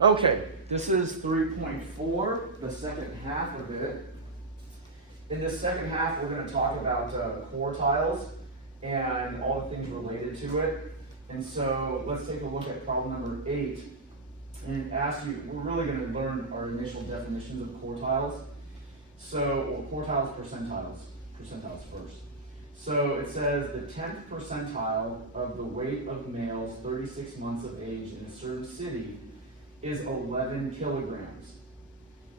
Okay, this is 3.4, the second half of it. In this second half, we're going to talk about quartiles and all the things related to it. And so let's take a look at problem number 8 and ask you, we're really going to learn our initial definitions of quartiles. So, well, quartiles, percentiles first. So it says the 10th percentile of the weight of males 36 months of age in a certain city is 11 kilograms.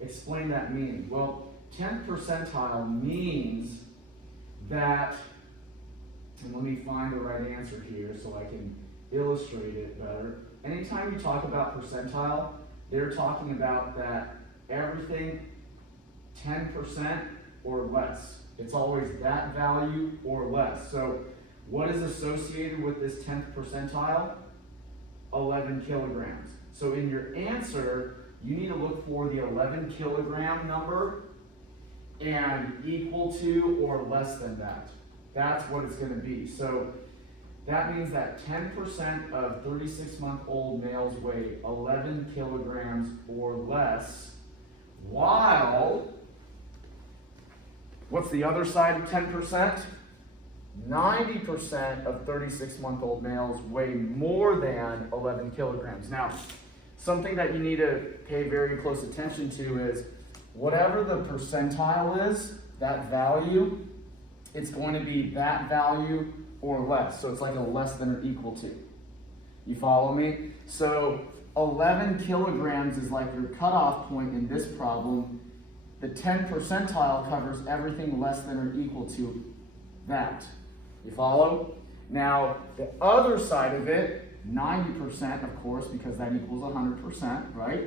Explain that meaning. Well, 10th percentile means that, and let me find the right answer here so I can illustrate it better. Anytime you talk about percentile, they're talking about that everything 10% or less. It's always that value or less. So what is associated with this 10th percentile? 11 kilograms. So in your answer, you need to look for the 11 kilogram number and equal to or less than that. That's what it's going to be. So that means that 10% of 36-month-old males weigh 11 kilograms or less, while, what's the other side of 10%? 90% of 36-month-old males weigh more than 11 kilograms. Now, something that you need to pay very close attention to is whatever the percentile is, that value, it's going to be that value or less. So it's like a less than or equal to. You follow me? So 11 kilograms is like your cutoff point in this problem. The 10th percentile covers everything less than or equal to that. You follow? Now, the other side of it, 90%, of course, because that equals 100%, right,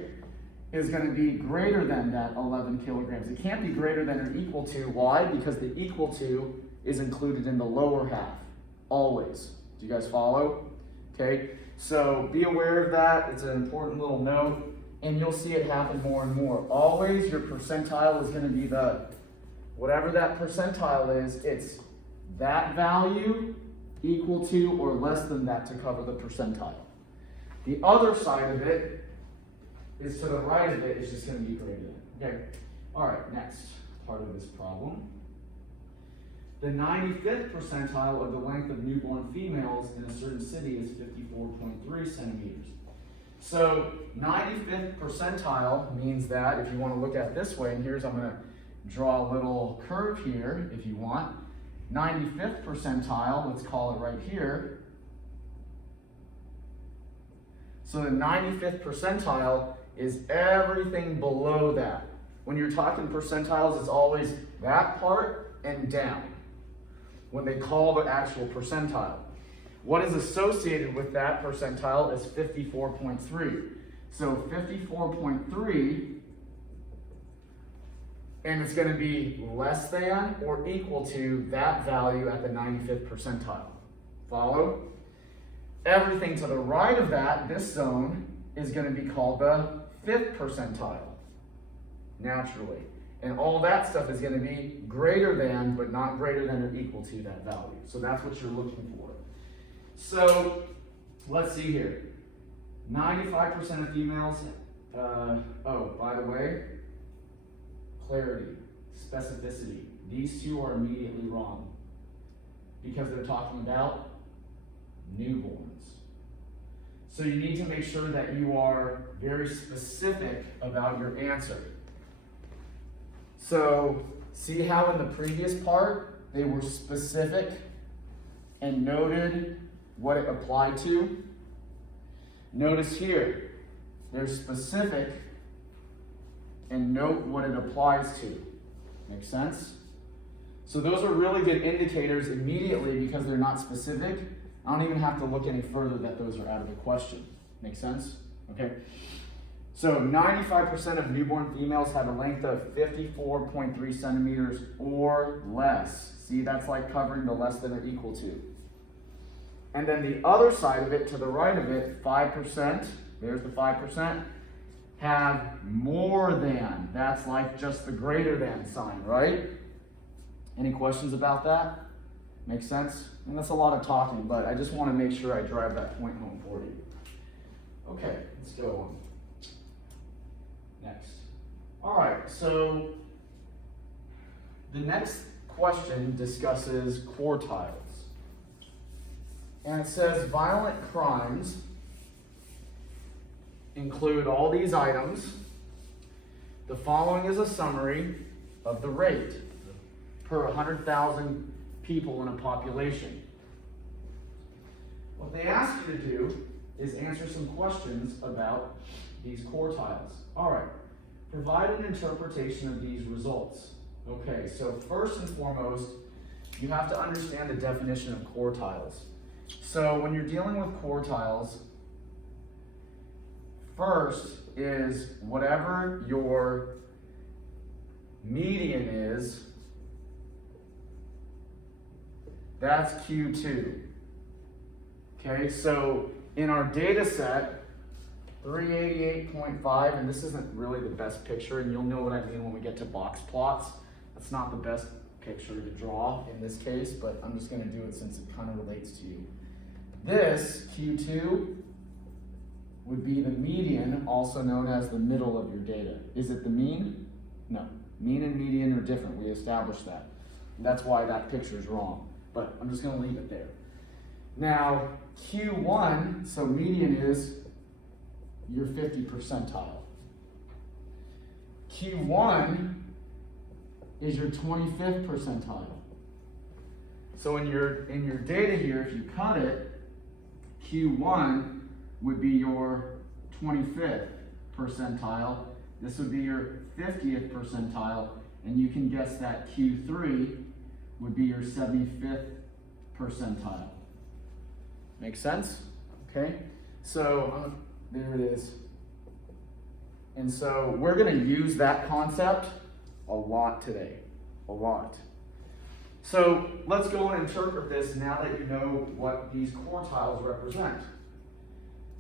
is going to be greater than that 11 kilograms. It can't be greater than or equal to. Why? Because the equal to is included in the lower half, always. Do you guys follow? Okay, so be aware of that. It's an important little note, and you'll see it happen more and more. Always your percentile is going to be the, whatever that percentile is, it's that value equal to or less than that to cover the percentile. The other side of it is to the right of it, it's just going to be greater than. Okay, all right, next part of this problem. The 95th percentile of the length of newborn females in a certain city is 54.3 centimeters. So 95th percentile means that, if you want to look at it this way, and here's, I'm going to draw a little curve here if you want. 95th percentile, let's call it right here. So the 95th percentile is everything below that. When you're talking percentiles, it's always that part and down when they call the actual percentile. What is associated with that percentile is 54.3. So 54.3, and it's going to be less than or equal to that value at the 95th percentile. Follow? Everything to the right of that, this zone, is going to be called the 5th percentile, naturally. And all that stuff is going to be greater than, but not greater than or equal to that value. So that's what you're looking for. So let's see here. 95% of females, oh, by the way, clarity, specificity. These two are immediately wrong because they're talking about newborns. So you need to make sure that you are very specific about your answer. So see how in the previous part they were specific and noted what it applied to? Notice here, they're specific and note what it applies to. Make sense? So those are really good indicators immediately because they're not specific. I don't even have to look any further that those are out of the question. Make sense? Okay. So 95% of newborn females have a length of 54.3 centimeters or less. See, that's like covering the less than or equal to. And then the other side of it, to the right of it, 5%, there's the 5%, have more than. That's like just the greater than sign, right? Any questions about that? Make sense? And that's a lot of talking, but I just want to make sure I drive that point home for you. Okay, let's go on. next. All right, so the next question discusses quartiles. And it says violent crimes include all these items. The following is a summary of the rate per 100,000 people in a population. What they ask you to do is answer some questions about these quartiles. All right, provide an interpretation of these results. Okay, so first and foremost, you have to understand the definition of quartiles. So when you're dealing with quartiles, first is whatever your median is, that's Q2. Okay, so in our data set, 388.5, and this isn't really the best picture, and you'll know what I mean when we get to box plots. That's not the best picture to draw in this case, but I'm just going to do it since it kind of relates to you. This, Q2, would be the median, also known as the middle of your data. Is it the mean? No. Mean and median are different. We established that. That's why that picture is wrong, but I'm just going to leave it there. Now, Q1, so median is your 50 percentile. Q1 is your 25th percentile. So in your data here, if you cut it, Q1 would be your 25th percentile. This would be your 50th percentile, and you can guess that Q3 would be your 75th percentile. Make sense? Okay, so there it is. And so we're going to use that concept a lot today, a lot. So let's go and interpret this now that you know what these quartiles represent.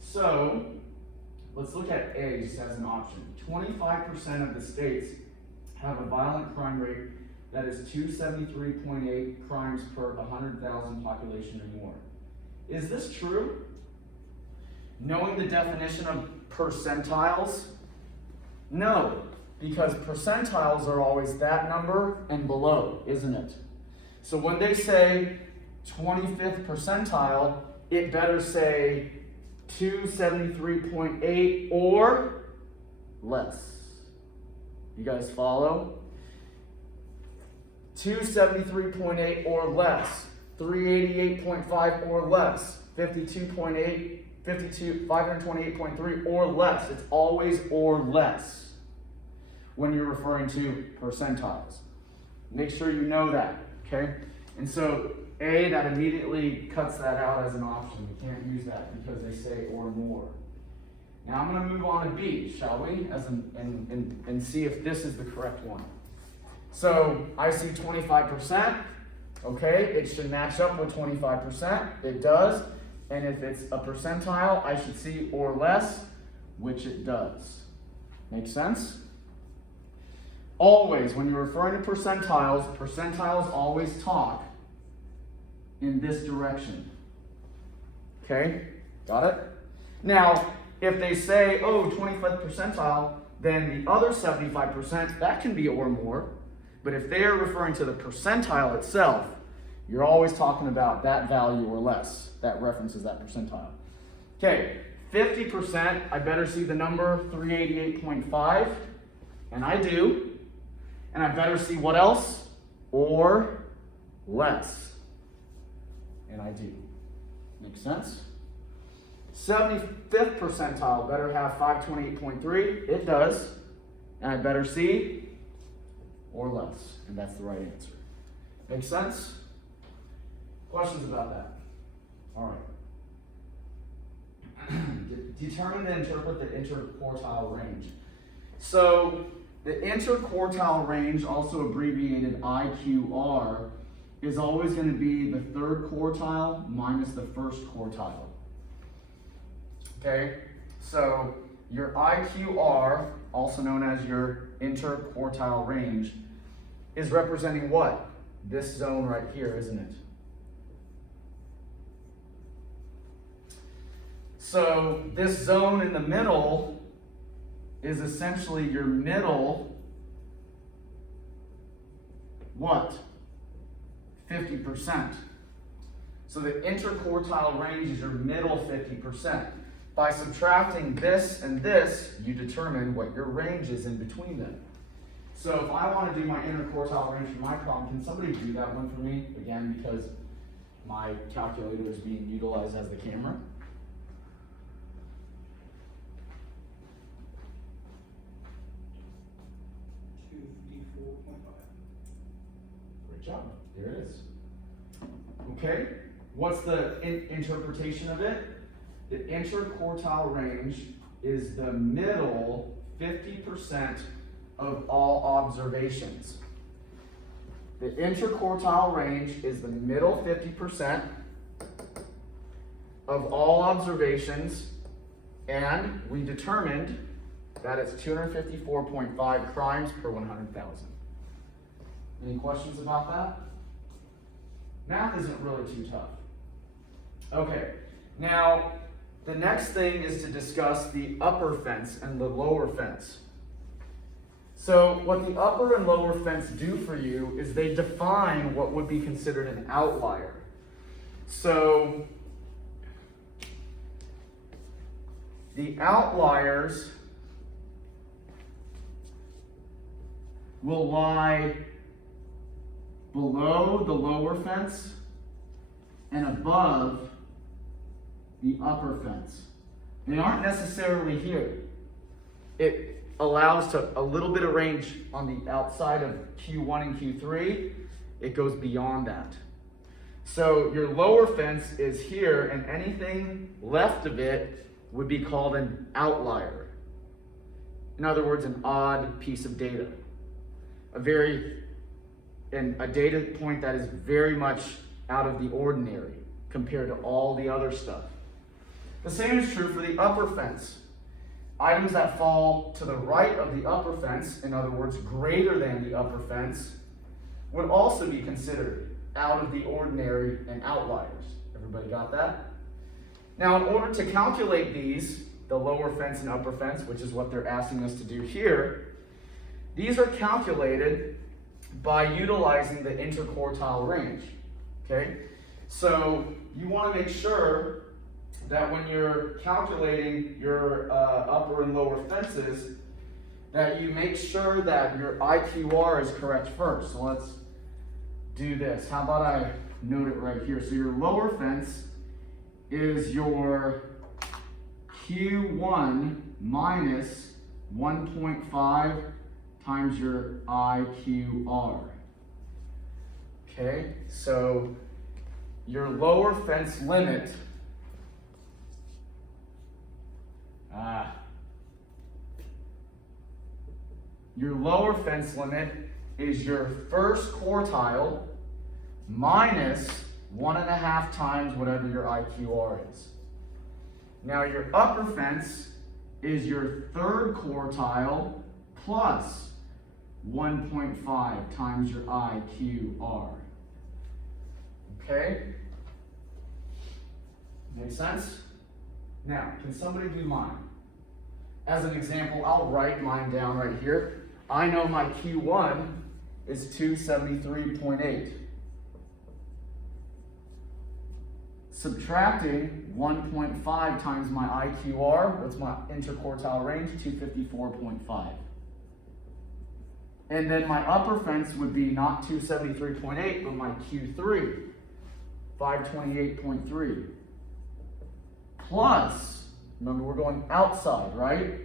So let's look at A just as an option. 25% of the states have a violent crime rate that is 273.8 crimes per 100,000 population or more. Is this true? Knowing the definition of percentiles? No, because percentiles are always that number and below, isn't it? So when they say 25th percentile, it better say 273.8 or less. You guys follow? 273.8 or less, 388.5 or less, 52.8, 528.3 or less. It's always or less when you're referring to percentiles. Make sure you know that, okay? And so A, that immediately cuts that out as an option. We can't use that because they say or more. Now I'm going to move on to B, shall we? And see if this is the correct one. So I see 25%. Okay, it should match up with 25%. It does. And if it's a percentile, I should see or less, which it does. Make sense? Always, when you're referring to percentiles, percentiles always talk in this direction. Okay, got it? Now, if they say, oh, 25th percentile, then the other 75%, that can be or more. But if they are referring to the percentile itself, you're always talking about that value or less. That references that percentile. Okay, 50%, I better see the number 388.5, and I do. And I better see what else? Or less. And I do. Make sense? 75th percentile better have 528.3. It does. And I better see or less. And that's the right answer. Make sense? Questions about that? All right. Determine and interpret the interquartile range. So the interquartile range, also abbreviated IQR, is always going to be the third quartile minus the first quartile. Okay, so your IQR, also known as your interquartile range, is representing what? This zone right here, isn't it? So this zone in the middle is essentially your middle, what? 50%. So the interquartile range is your middle 50%. By subtracting this and this, you determine what your range is in between them. So if I want to do my interquartile range for my problem, can somebody do that one for me? Again, because my calculator is being utilized as the camera. Great job. There it is. Okay. What's the interpretation of it? The interquartile range is the middle 50% of all observations. The interquartile range is the middle 50% of all observations, and we determined that it's 254.5 crimes per 100,000. Any questions about that? Math isn't really too tough. Okay, now the next thing is to discuss the upper fence and the lower fence. So what the upper and lower fence do for you is they define what would be considered an outlier. So the outliers will lie below the lower fence and above the upper fence. They aren't necessarily here. It allows to a little bit of range on the outside of Q1 and Q3. It goes beyond that. So your lower fence is here, and anything left of it would be called an outlier. In other words, an odd piece of data. A data point that is very much out of the ordinary compared to all the other stuff. The same is true for the upper fence. Items that fall to the right of the upper fence, in other words, greater than the upper fence, would also be considered out of the ordinary and outliers. Everybody got that? Now, in order to calculate these, the lower fence and upper fence, which is what they're asking us to do here, these are calculated by utilizing the interquartile range. Okay? So you want to make sure that when you're calculating your upper and lower fences, that you make sure that your IQR is correct first. So let's do this. How about I note it right here? So your lower fence is your Q1 minus 1.5 times your IQR. Okay, so your lower fence limit your lower fence limit is your first quartile minus 1.5 times whatever your IQR is. Now your upper fence is your third quartile plus 1.5 times your IQR. Okay? Make sense? Now, can somebody do mine? As an example, I'll write mine down right here. I know my Q1 is 273.8. Subtracting 1.5 times my IQR, what's my interquartile range? 254.5. And then my upper fence would be not 273.8, but my Q3, 528.3. Plus, remember we're going outside, right?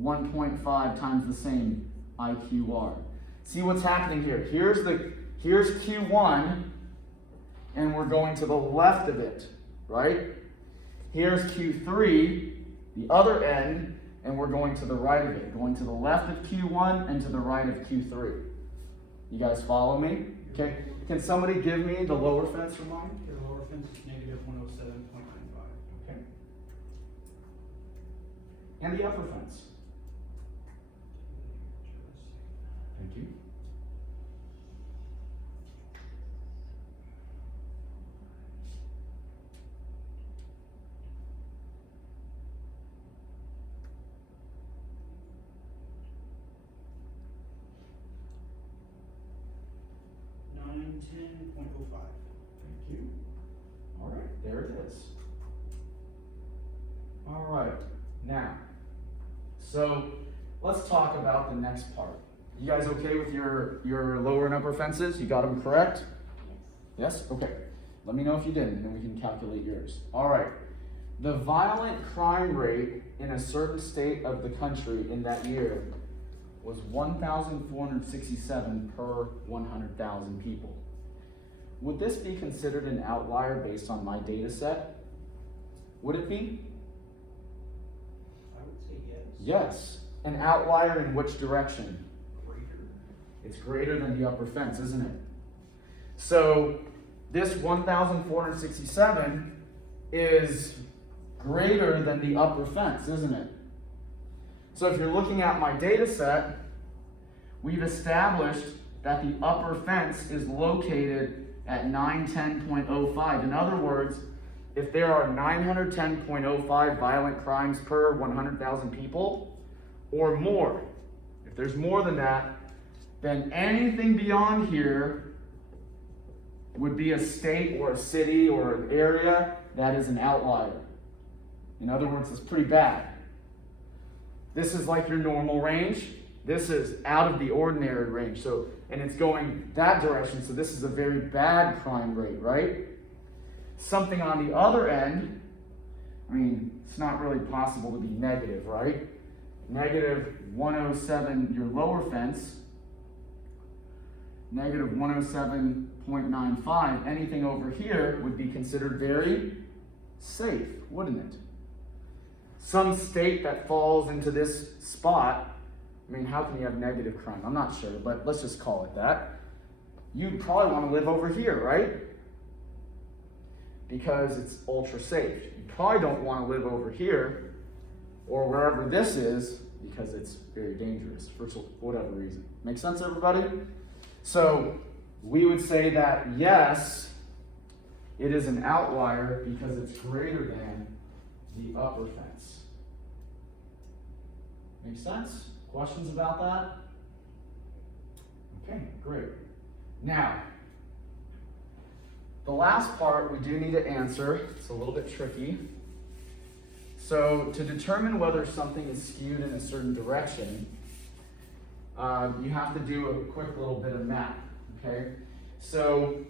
1.5 times the same IQR. See what's happening here. Here's Q1, and we're going to the left of it, right? Here's Q3, the other end, and we're going to the right of it, going to the left of Q1 and to the right of Q3. You guys follow me? Okay. Can somebody give me the lower fence for mine? Your lower fence is negative 107.95. Okay. And the upper fence? Thank you. .05. Thank you. All right, there it is. All right, now, so let's talk about the next part. You guys okay with your lower and upper fences? You got them correct? Yes? Okay. Let me know if you didn't, and then we can calculate yours. All right. The violent crime rate in a certain state of the country in that year was 1,467 per 100,000 people. Would this be considered an outlier based on my data set? Would it be? I would say yes. Yes. An outlier in which direction? Greater. It's greater than the upper fence, isn't it? So this 1,467 is greater than the upper fence, isn't it? So if you're looking at my data set, we've established that the upper fence is located at 910.05. In other words, if there are 910.05 violent crimes per 100,000 people or more, if there's more than that, then anything beyond here would be a state or a city or an area that is an outlier. In other words, it's pretty bad. This is like your normal range. This is out of the ordinary range. So, and it's going that direction. So this is a very bad crime rate, right? Something on the other end, I mean, it's not really possible to be negative, right? Negative 107, your lower fence. Negative 107.95, anything over here would be considered very safe, wouldn't it? Some state that falls into this spot, I mean, how can you have negative crime? I'm not sure, but let's just call it that. You'd probably want to live over here, right? Because it's ultra safe. You probably don't want to live over here or wherever this is because it's very dangerous for whatever reason. Make sense, everybody? So we would say that yes, it is an outlier because it's greater than the upper fence. Make sense? Questions about that? Okay, great. Now, the last part we do need to answer. It's a little bit tricky. So to determine whether something is skewed in a certain direction, you have to do a quick little bit of math, okay? So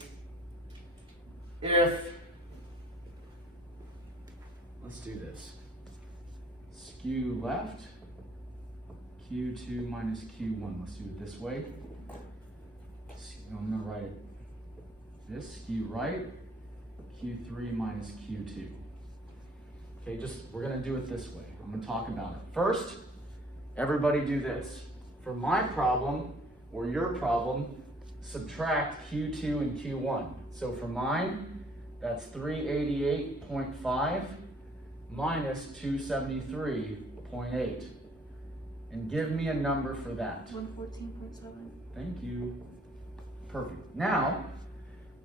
if, let's do this. Skew left, Q2 minus Q1. Let's do it this way. I'm gonna write it this, skew right, Q3 minus Q2. Okay, we're gonna do it this way. I'm gonna talk about it. First, everybody do this. For my problem, or your problem, subtract Q2 and Q1. So for mine, that's 388.5 minus 273.8. And give me a number for that. 114.7. Thank you. Perfect. Now,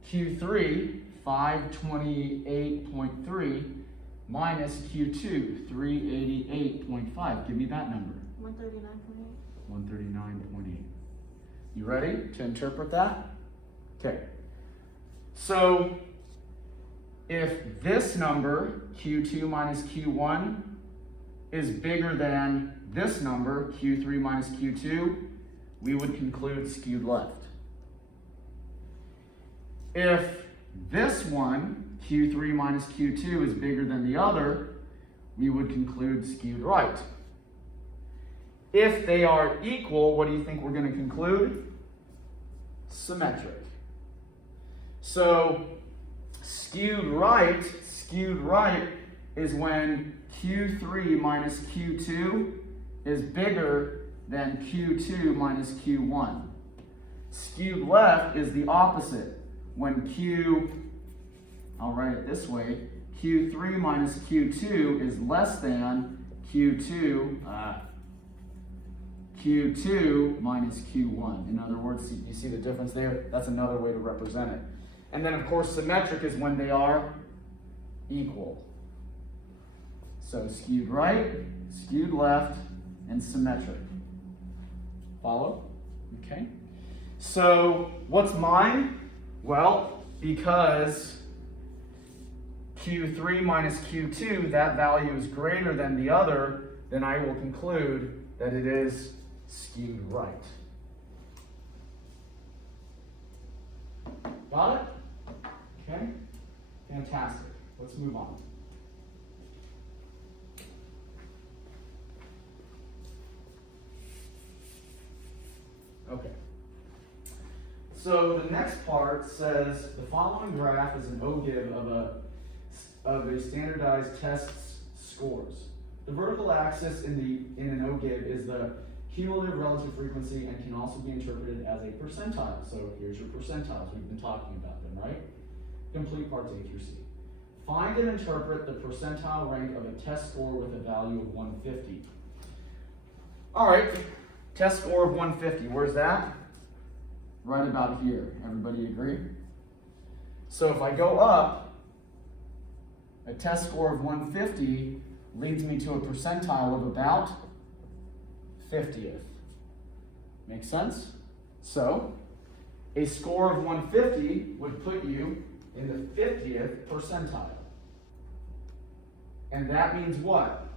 Q3, 528.3 minus Q2, 388.5. Give me that number. 139.8. 139.8. You ready to interpret that? Okay. So, if this number, Q2 minus Q1, is bigger than this number, Q3 minus Q2, we would conclude skewed left. If this one, Q3 minus Q2, is bigger than the other, we would conclude skewed right. If they are equal, what do you think we're going to conclude? Symmetric. So, skewed right is when Q3 minus Q2 is bigger than Q2 minus Q1. Skewed left is the opposite. When I'll write it this way, Q3 minus Q2 is less than Q2 minus Q1. In other words, you see the difference there? That's another way to represent it. And then, of course, symmetric is when they are equal. So skewed right, skewed left, and symmetric. Follow? Okay. So what's mine? Well, because Q3 minus Q2, that value is greater than the other, then I will conclude that it is skewed right. Got it? Okay, fantastic. Let's move on. Okay. So the next part says the following graph is an ogive of a standardized test's scores. The vertical axis in an ogive is the cumulative relative frequency and can also be interpreted as a percentile. So here's your percentiles. We've been talking about them, right? Complete parts A through C. Find and interpret the percentile rank of a test score with a value of 150. All right, test score of 150. Where's that? Right about here. Everybody agree? So if I go up, a test score of 150 leads me to a percentile of about 50th. Make sense? So, a score of 150 would put you in the 50th percentile. And that means what?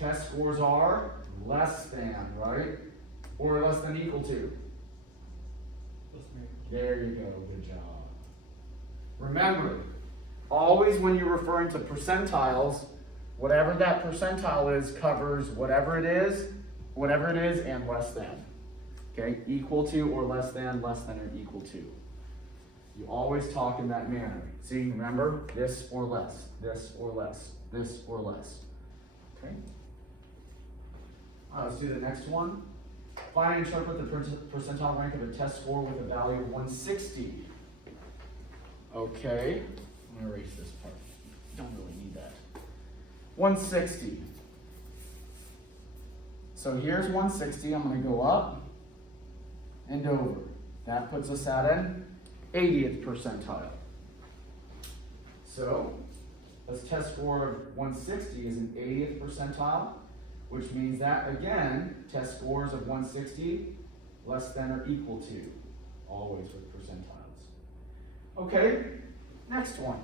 Test scores are less than, right? Or less than equal to. There you go, good job. Remember, always when you're referring to percentiles, whatever that percentile is covers whatever it is, and less than. Okay, equal to or less than or equal to. You always talk in that manner. See, remember, this or less, this or less, this or less. Okay? Let's do the next one. Find and interpret the percentile rank of a test score with a value of 160. Okay, I'm gonna erase this part. Don't really need that. 160. So here's 160. I'm going to go up and over. That puts us at an 80th percentile. So a test score of 160 is an 80th percentile, which means that, again, test scores of 160 less than or equal to, always with percentiles. Okay, next one.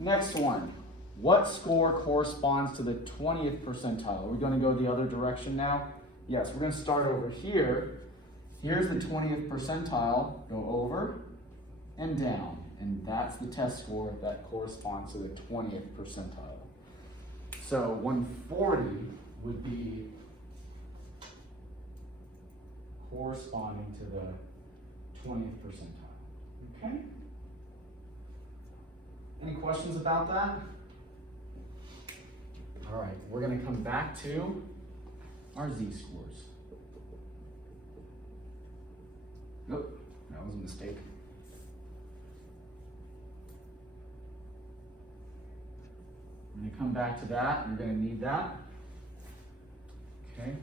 Next one, what score corresponds to the 20th percentile? Are we going to go the other direction now? Yes, we're going to start over here. Here's the 20th percentile, go over and down, and that's the test score that corresponds to the 20th percentile. So 140 would be corresponding to the 20th percentile. Okay? Any questions about that? All right, we're going to come back to our z-scores. Nope, that was a mistake. We're going to come back to that. You're going to need that. Okay,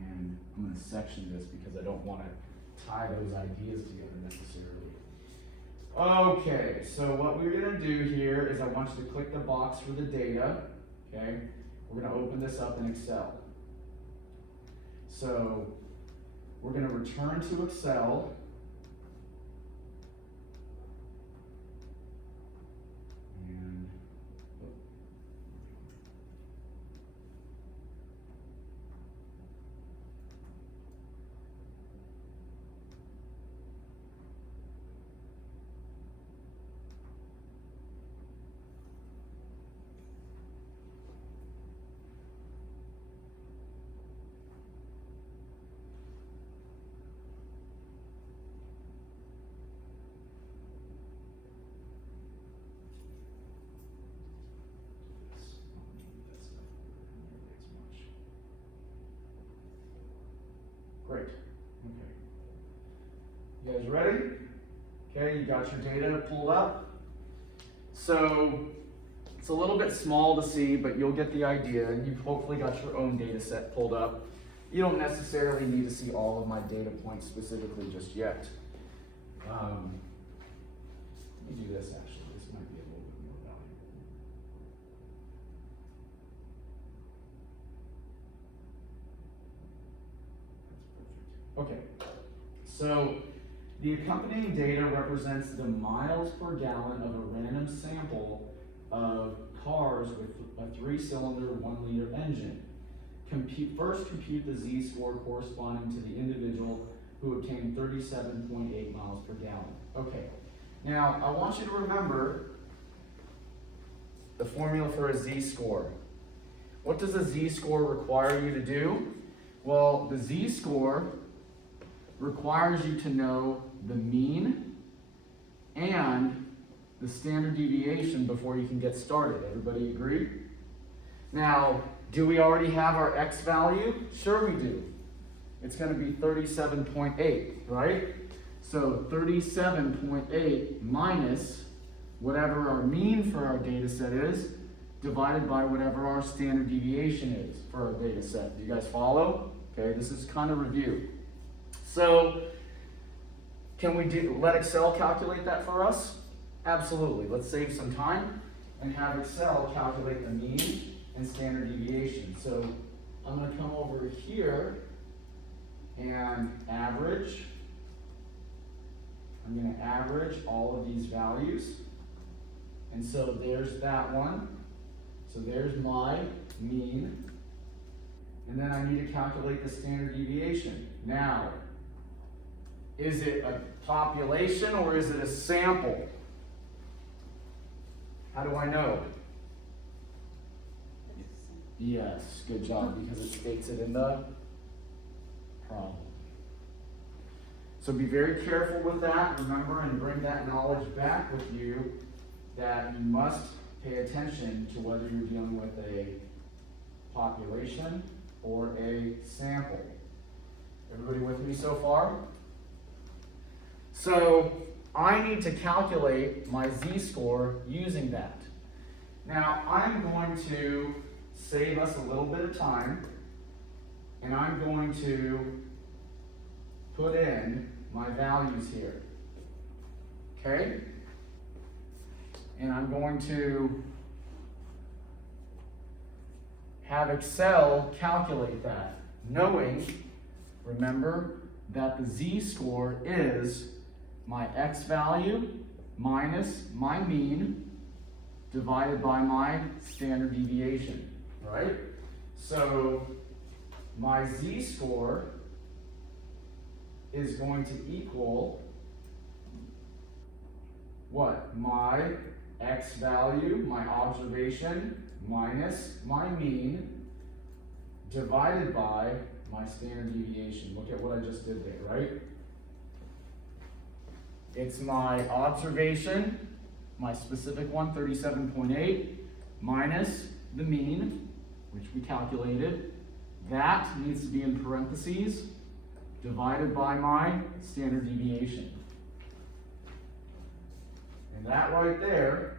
and I'm going to section this because I don't want to tie those ideas together necessarily. Okay, so what we're going to do here is I want you to click the box for the data. Okay, we're going to open this up in Excel. So we're going to return to Excel. And great. Okay. You guys ready? Okay, you got your data pulled up. So it's a little bit small to see, but you'll get the idea, and you've hopefully got your own data set pulled up. You don't necessarily need to see all of my data points specifically just yet. Let me do this actually. This might be a little bit more valuable. Okay, so the accompanying data represents the miles per gallon of a random sample of cars with a 3-cylinder, 1-liter engine. First compute the z-score corresponding to the individual who obtained 37.8 miles per gallon. Okay, now I want you to remember the formula for a z-score. What does a z-score require you to do? Well, the z-score requires you to know the mean and the standard deviation before you can get started. Everybody agree? Now, do we already have our x value? Sure we do. It's going to be 37.8, right? So 37.8 minus whatever our mean for our data set is, divided by whatever our standard deviation is for our data set. Do you guys follow? Okay, this is kind of review. So, can we let Excel calculate that for us? Absolutely. Let's save some time and have Excel calculate the mean and standard deviation. So, I'm going to come over here and average. I'm going to average all of these values. And so there's that one. So there's my mean. And then I need to calculate the standard deviation. Now, is it a population or is it a sample? How do I know? Yes, good job, because it states it in the problem. So be very careful with that. Remember, and bring that knowledge back with you that you must pay attention to whether you're dealing with a population or a sample. Everybody with me so far? So I need to calculate my z-score using that. Now I'm going to save us a little bit of time, and I'm going to put in my values here. Okay? And I'm going to have Excel calculate that, knowing, remember, that the z-score is my x value minus my mean divided by my standard deviation, right? So my z-score is going to equal what? My x value, my observation, minus my mean, divided by my standard deviation. Look at what I just did there, right? It's my observation, my specific one, 37.8, minus the mean, which we calculated. That needs to be in parentheses, divided by my standard deviation. And that right there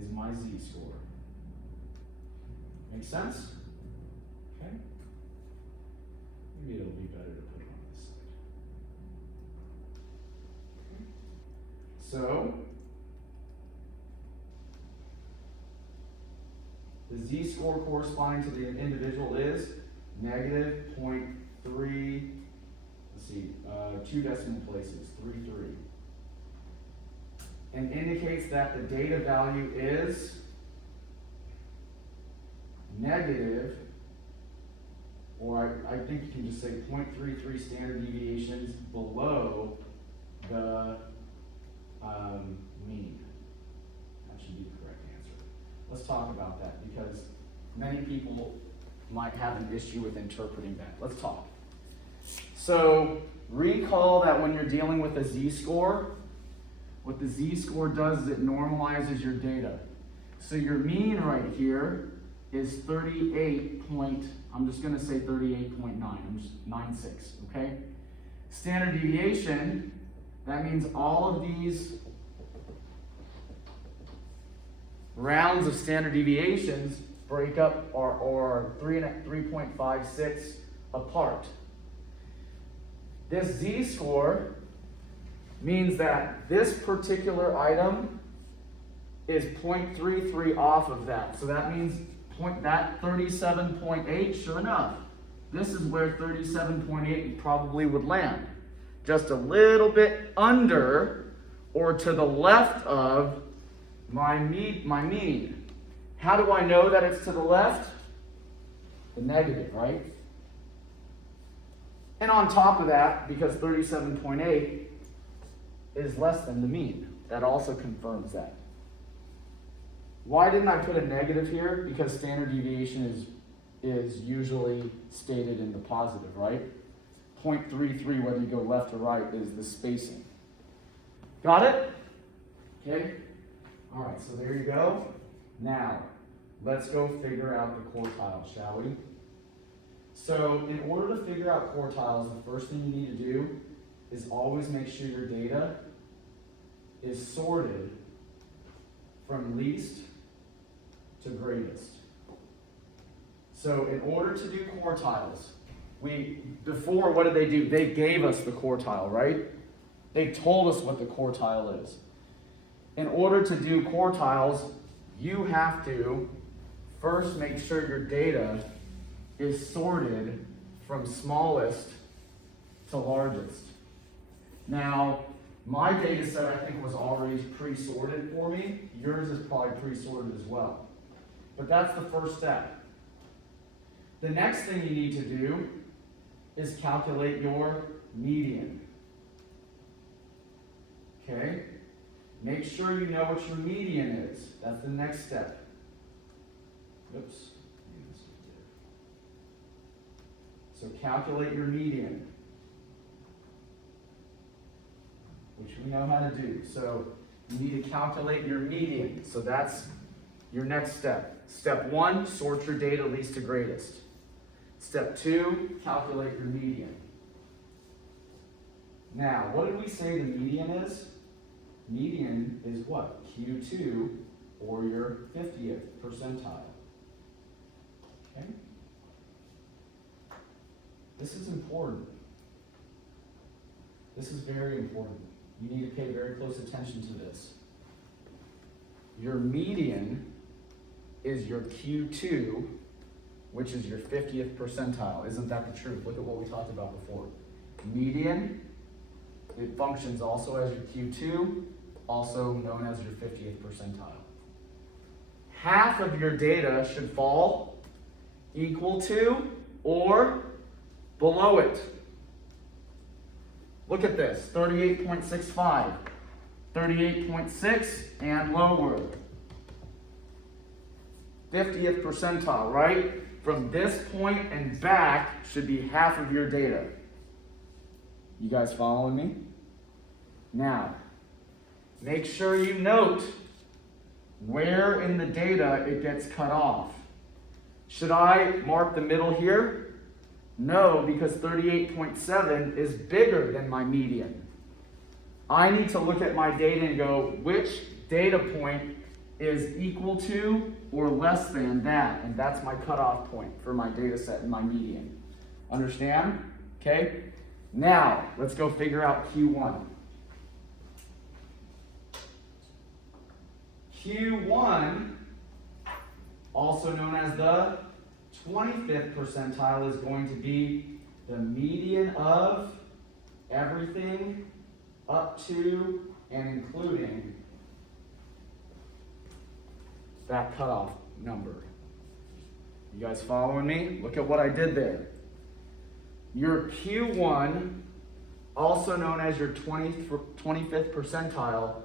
is my z-score. Make sense? Okay? Maybe it'll be better to put it on this side. Okay. So, the z-score corresponding to the individual is negative 0.3, let's see, 2 decimal places, 3.3. And indicates that the data value is negative, or I think you can just say 0.33 standard deviations below the mean. That should be the correct answer. Let's talk about that, because many people might have an issue with interpreting that. Let's talk. So recall that when you're dealing with a z-score, what the z-score does is it normalizes your data. So your mean right here is 38 I'm just going to say 38.9, I'm just 9.6, okay? Standard deviation, that means all of these rounds of standard deviations break up or 3.56 apart. This z-score means that this particular item is 0.33 off of that. So that means that 37.8, sure enough, this is where 37.8 probably would land. Just a little bit under or to the left of my mean. How do I know that it's to the left? The negative, right? And on top of that, because 37.8 is less than the mean, that also confirms that. Why didn't I put a negative here? Because standard deviation is usually stated in the positive, right? 0.33, whether you go left or right, is the spacing. Got it? Okay? All right, so there you go. Now, let's go figure out the quartiles, shall we? So, in order to figure out quartiles, the first thing you need to do is always make sure your data is sorted from least to greatest. So, in order to do quartiles, before, what did they do? They gave us the quartile, right? They told us what the quartile is. In order to do quartiles, you have to first make sure your data is sorted from smallest to largest. Now, my data set I think was already pre-sorted for me. Yours is probably pre-sorted as well. But that's the first step. The next thing you need to do is calculate your median. Okay? Make sure you know what your median is. That's the next step. Oops. So calculate your median, which we know how to do. So you need to calculate your median. So that's your next step. Step 1, sort your data least to greatest. Step 2, calculate your median. Now, what did we say the median is? Median is what? Q2, or your 50th percentile. Okay? This is important. This is very important. You need to pay very close attention to this. Your median is your Q2, which is your 50th percentile. Isn't that the truth? Look at what we talked about before. Median, it functions also as your Q2, also known as your 50th percentile. Half of your data should fall equal to or below it. Look at this, 38.65, 38.6 and lower. 50th percentile, right? From this point and back should be half of your data. You guys following me? Now, make sure you note where in the data it gets cut off. Should I mark the middle here? No, because 38.7 is bigger than my median. I need to look at my data and go, which data point is equal to or less than that? And that's my cutoff point for my data set and my median. Understand? Okay? Now, let's go figure out Q1. Q1, also known as the 25th percentile, is going to be the median of everything up to and including that cutoff number. You guys following me? Look at what I did there. Your Q1, also known as your 25th percentile,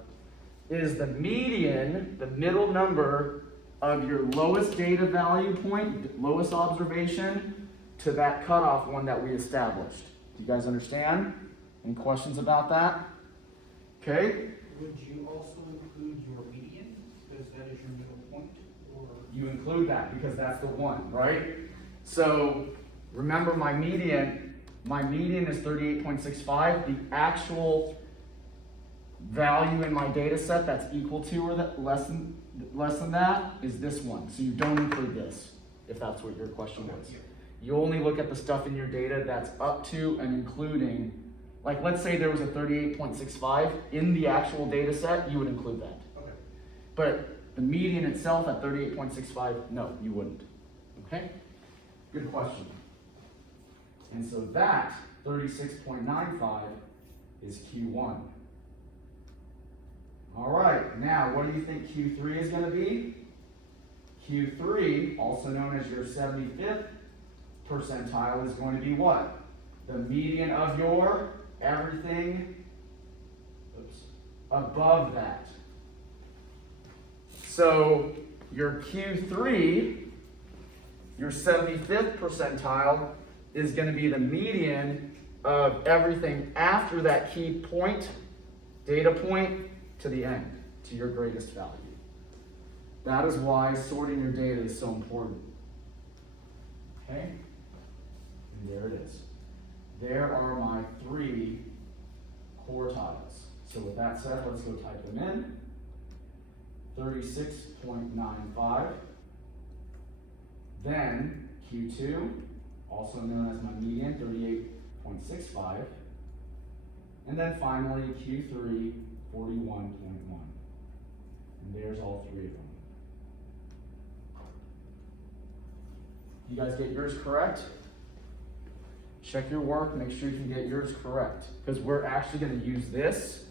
is the median, the middle number of your lowest data value point, lowest observation, to that cutoff one that we established. Do you guys understand? Any questions about that? Okay? Would you also include your median, because that is your middle point, or? You include that because that's the one, right? So remember my median is 38.65. The actual value in my data set that's equal to or that less than that is this one. So you don't include this, if that's what your question was. You only look at the stuff in your data that's up to and including, like let's say there was a 38.65 in the actual data set, you would include that. Okay. But the median itself at 38.65, no, you wouldn't. Okay? Good question. And so that 36.95 is Q1. All right, now what do you think Q3 is going to be? Q3, also known as your 75th percentile, is going to be what? The median of your everything above that. So your Q3, your 75th percentile, is going to be the median of everything after that key point, data point, to the end, to your greatest value. That is why sorting your data is so important. Okay? And there it is. There are my 3 quartiles. So with that said, let's go type them in. 36.95. Then Q2, also known as my median, 38.65. And then finally Q3, 41.1. And there's all 3 of them. You guys get yours correct? Check your work, make sure you can get yours correct. Because we're actually going to use this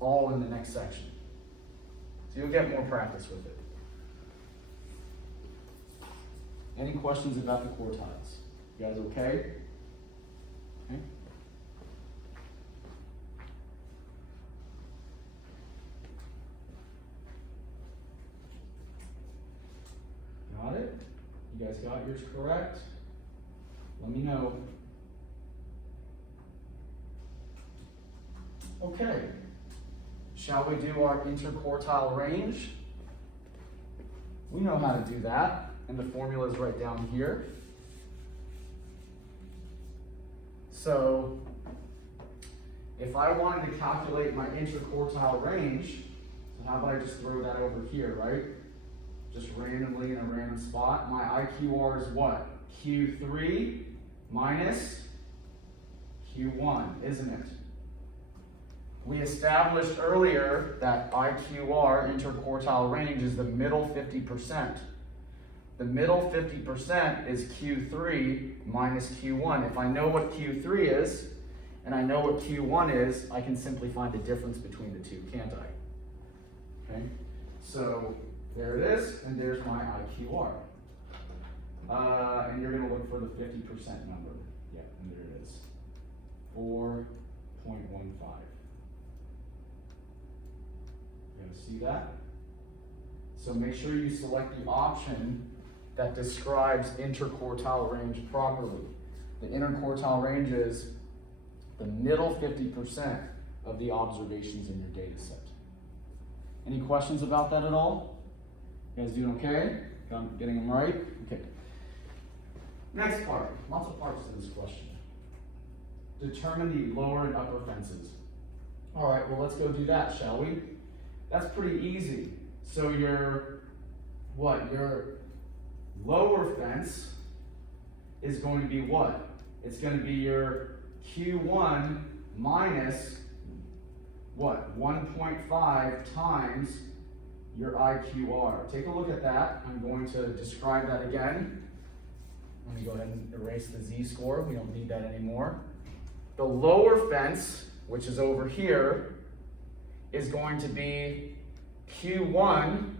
all in the next section. So you'll get more practice with it. Any questions about the quartiles? You guys okay? Okay. Got it? You guys got yours correct? Let me know. Okay. Shall we do our interquartile range? We know how to do that, and the formula is right down here. So, if I wanted to calculate my interquartile range, so how about I just throw that over here, right? Just randomly in a random spot. My IQR is what? Q3 minus Q1, isn't it? We established earlier that IQR, interquartile range, is the middle 50%. The middle 50% is Q3 minus Q1. If I know what Q3 is, and I know what Q1 is, I can simply find the difference between the two, can't I? Okay, so there it is, and there's my IQR. And you're going to look for the 50% number. Yeah, and there it is. 4.15. You guys see that? So make sure you select the option that describes interquartile range properly. The interquartile range is the middle 50% of the observations in your data set. Any questions about that at all? You guys doing okay? Getting them right? Okay. Next part. Lots of parts to this question. Determine the lower and upper fences. All right, well, let's go do that, shall we? That's pretty easy. So your lower fence is going to be what? It's going to be your Q1 minus what? 1.5 times your IQR. Take a look at that. I'm going to describe that again. Let me go ahead and erase the z-score. We don't need that anymore. The lower fence, which is over here, is going to be Q1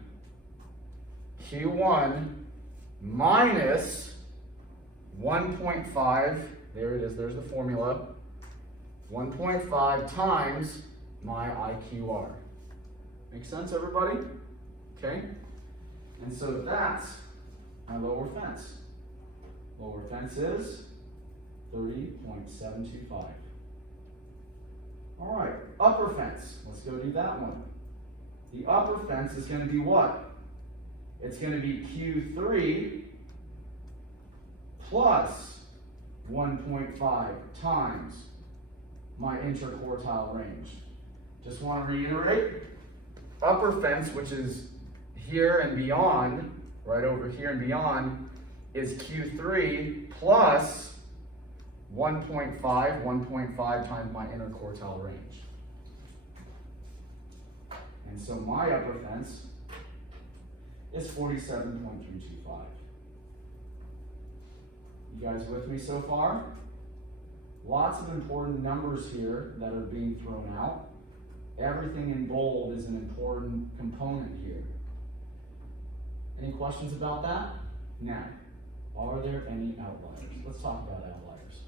minus 1.5, there it is, there's the formula, 1.5 times my IQR. Make sense, everybody? Okay? And so that's my lower fence. Lower fence is 30.725. All right, upper fence. Let's go do that one. The upper fence is going to be what? It's going to be Q3 plus 1.5 times my interquartile range. Just want to reiterate, upper fence, which is here and beyond, right over here and beyond, is Q3 plus 1.5 times my interquartile range. And so my upper fence is 47.325. You guys with me so far? Lots of important numbers here that are being thrown out. Everything in bold is an important component here. Any questions about that? Now, are there any outliers? Let's talk about outliers.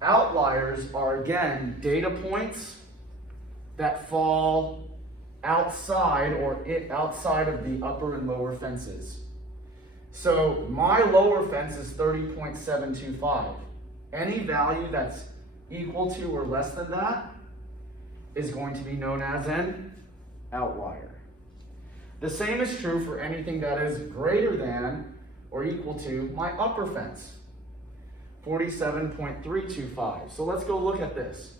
Outliers are, again, data points that fall outside outside of the upper and lower fences. So my lower fence is 30.725. Any value that's equal to or less than that is going to be known as an outlier. The same is true for anything that is greater than or equal to my upper fence, 47.325. So let's go look at this.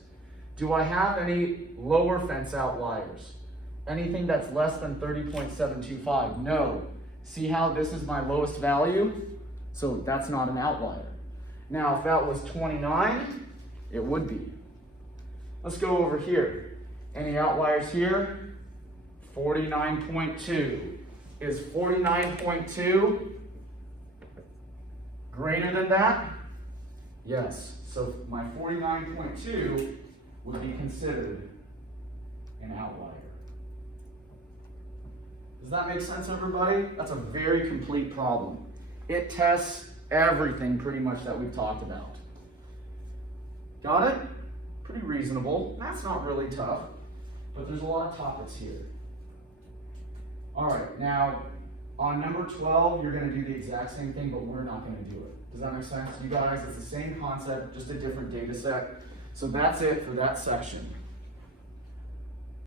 Do I have any lower fence outliers? Anything that's less than 30.725? No. See how this is my lowest value? So that's not an outlier. Now, if that was 29, it would be. Let's go over here. Any outliers here? 49.2. Is 49.2 greater than that? Yes. So my 49.2 would be considered an outlier. Does that make sense, everybody? That's a very complete problem. It tests everything pretty much that we've talked about. Got it? Pretty reasonable. That's not really tough, but there's a lot of topics here. All right, now on number 12, you're going to do the exact same thing, but we're not going to do it. Does that make sense? You guys, it's the same concept, just a different data set. So that's it for that section.